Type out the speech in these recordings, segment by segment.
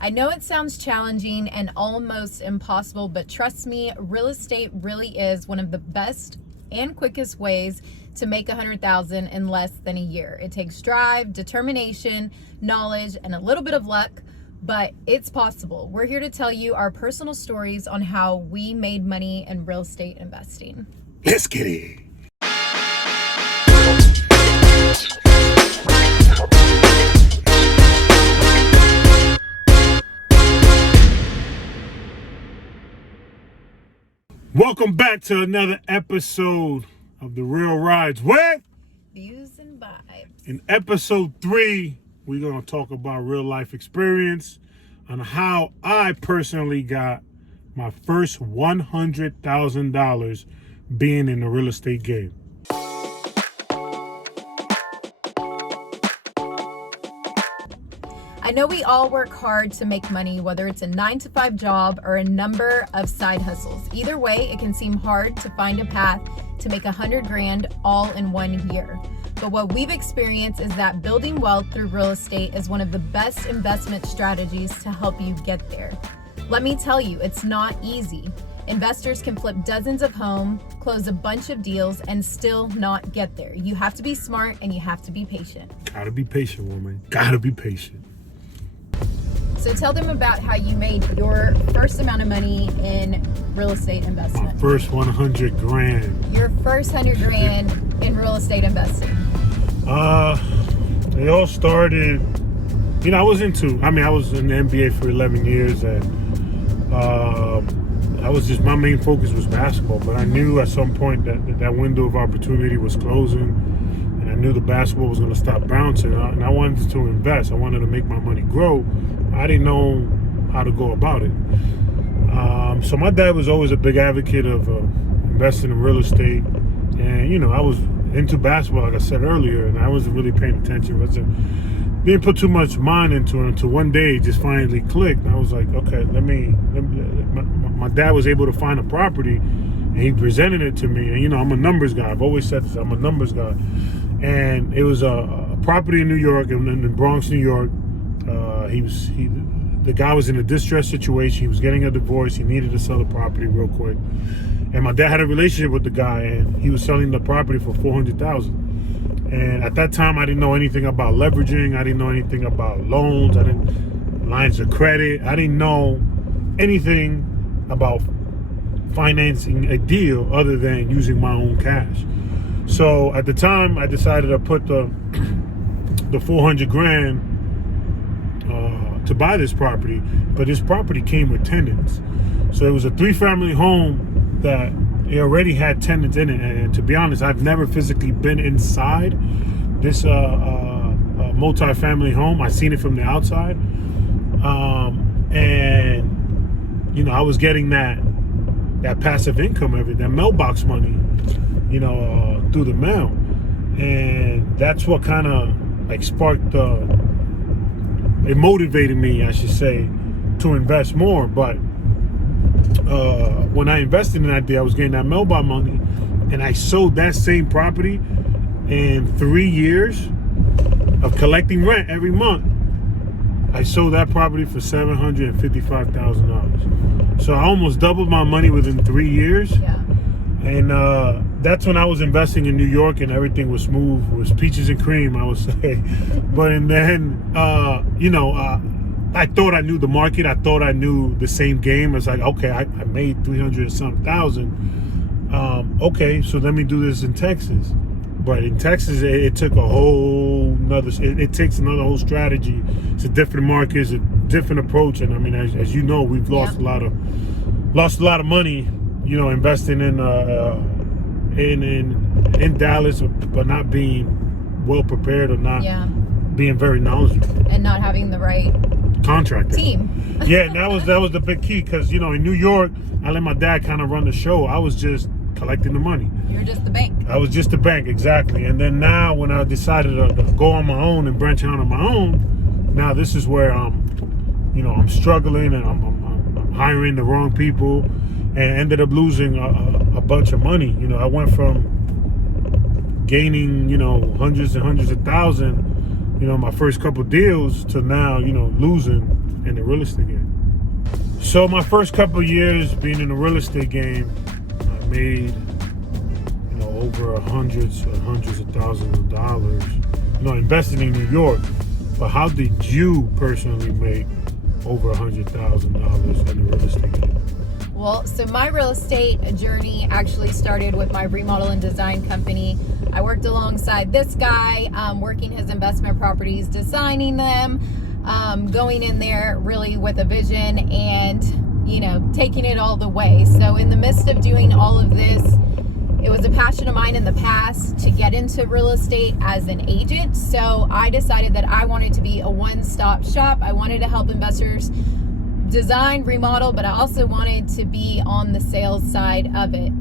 I know it sounds challenging and almost impossible, but trust me, real estate really is one of the best and quickest ways to make $100,000 in less than a year. It takes drive, determination, knowledge, and a little bit of luck, but it's possible. We're here to tell you our personal stories on how we made money in real estate investing. Let's get it. Welcome back to another episode of The Real Rides with Views and Vibes. In episode 3, we're going to talk about real life experience on how I personally got my first $100,000 being in the real estate game. I know we all work hard to make money, whether it's a 9-to-5 job or a number of side hustles. Either way, it can seem hard to find a path to make $100,000 all in 1 year. But what we've experienced is that building wealth through real estate is one of the best investment strategies to help you get there. Let me tell you, it's not easy. Investors can flip dozens of homes, close a bunch of deals, and still not get there. You have to be smart and you have to be patient. Gotta be patient, woman. Gotta be patient. So tell them about how you made your first amount of money in real estate investment. My first $100,000. Your first $100,000 in real estate investing. They all started, I was in the NBA for 11 years, and my main focus was basketball, but I knew at some point that window of opportunity was closing, and I knew the basketball was going to stop bouncing, and I wanted to invest. I wanted to make my money grow. I didn't know how to go about it. So my dad was always a big advocate of investing in real estate. And, I was into basketball, like I said earlier, and I wasn't really paying attention. Didn't put too much mind into it until one day it just finally clicked. And I was like, okay, my dad was able to find a property, and he presented it to me. And, I'm a numbers guy. I've always said this, I'm a numbers guy. And it was a property in New York, in the Bronx, New York. The guy was in a distressed situation. He was getting a divorce. He needed to sell the property real quick. And my dad had a relationship with the guy, and he was selling the property for $400,000. And at that time, I didn't know anything about leveraging. I didn't know anything about loans. Lines of credit. I didn't know anything about financing a deal other than using my own cash. So at the time, I decided to put the $400,000 to buy this property, but this property came with tenants. So it was a 3-family home that it already had tenants in it. And to be honest, I've never physically been inside this multi-family home. I've seen it from the outside. And I was getting that passive income that mailbox money, through the mail. And that's what kind of sparked it motivated me, I should say, to invest more. But when I invested in that deal, I was getting that mailbox money, and I sold that same property in 3 years of collecting rent every month. I sold that property for $755,000. So I almost doubled my money within 3 years. Yeah. And that's when I was investing in New York, and everything was smooth. It was peaches and cream, I would say. But then, I thought I knew the market. I thought I knew the same game. It's like, okay, I made 300 and some thousand. Okay, so let me do this in Texas. But in Texas, it took a whole nother. It takes another whole strategy. It's a different market, it's a different approach. And I mean, as you know, we've lost a lot of money. Investing in Dallas, but not being well prepared, or not being very knowledgeable, and not having the right contractor team. Yeah, and that was the big key, because in New York, I let my dad kind of run the show. I was just collecting the money. You were just the bank. I was just the bank, exactly. And then now, when I decided to go on my own and branch out on my own, now this is where I'm struggling, and I'm hiring the wrong people. And ended up losing a bunch of money. I went from gaining, hundreds and hundreds of thousands, my first couple deals, to now, losing in the real estate game. So my first couple of years being in the real estate game, I made, over hundreds of thousands of dollars, investing in New York. But how did you personally make over $100,000 in the real estate game? Well, so my real estate journey actually started with my remodel and design company. I worked alongside this guy, working his investment properties, designing them, going in there really with a vision and, taking it all the way. So in the midst of doing all of this, it was a passion of mine in the past to get into real estate as an agent. So I decided that I wanted to be a one-stop shop. I wanted to help investors design, remodel, but I also wanted to be on the sales side of it.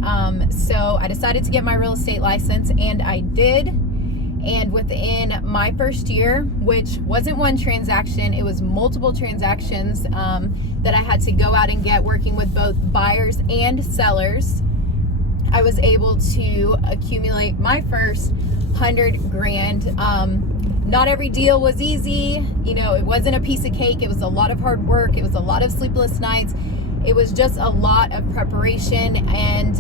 So I decided to get my real estate license, and I did. And within my first year, which wasn't one transaction, it was multiple transactions that I had to go out and get, working with both buyers and sellers, I was able to accumulate my first $100,000. Not every deal was easy. It wasn't a piece of cake. It was a lot of hard work. It was a lot of sleepless nights. It was just a lot of preparation. And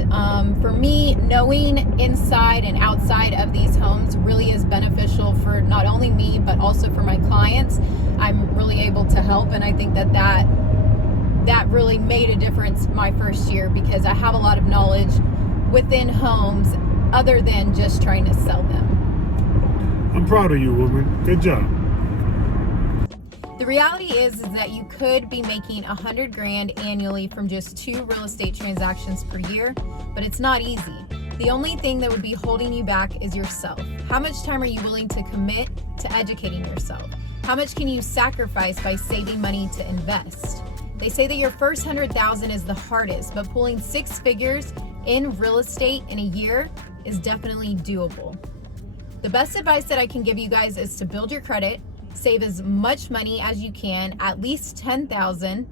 for me, knowing inside and outside of these homes really is beneficial for not only me, but also for my clients. I'm really able to help. And I think that really made a difference my first year, because I have a lot of knowledge within homes other than just trying to sell them. I'm proud of you, woman. Good job. The reality is that you could be making $100,000 annually from just 2 real estate transactions per year, but it's not easy. The only thing that would be holding you back is yourself. How much time are you willing to commit to educating yourself? How much can you sacrifice by saving money to invest? They say that your first $100,000 is the hardest, but pulling 6 figures in real estate in a year is definitely doable. The best advice that I can give you guys is to build your credit, save as much money as you can, at least $10,000,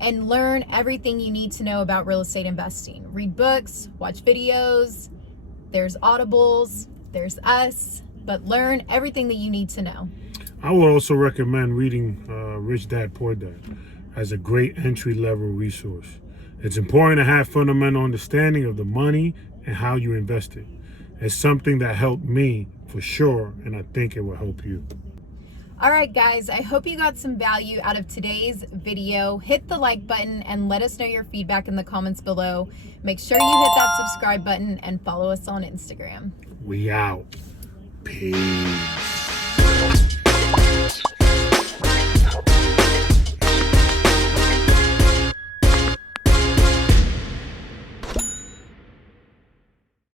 and learn everything you need to know about real estate investing. Read books, watch videos, there's Audibles, there's us, but learn everything that you need to know. I would also recommend reading Rich Dad Poor Dad as a great entry-level resource. It's important to have fundamental understanding of the money and how you invest it. It's something that helped me for sure, and I think it will help you. All right, guys, I hope you got some value out of today's video. Hit the like button and let us know your feedback in the comments below. Make sure you hit that subscribe button and follow us on Instagram. We out. Peace.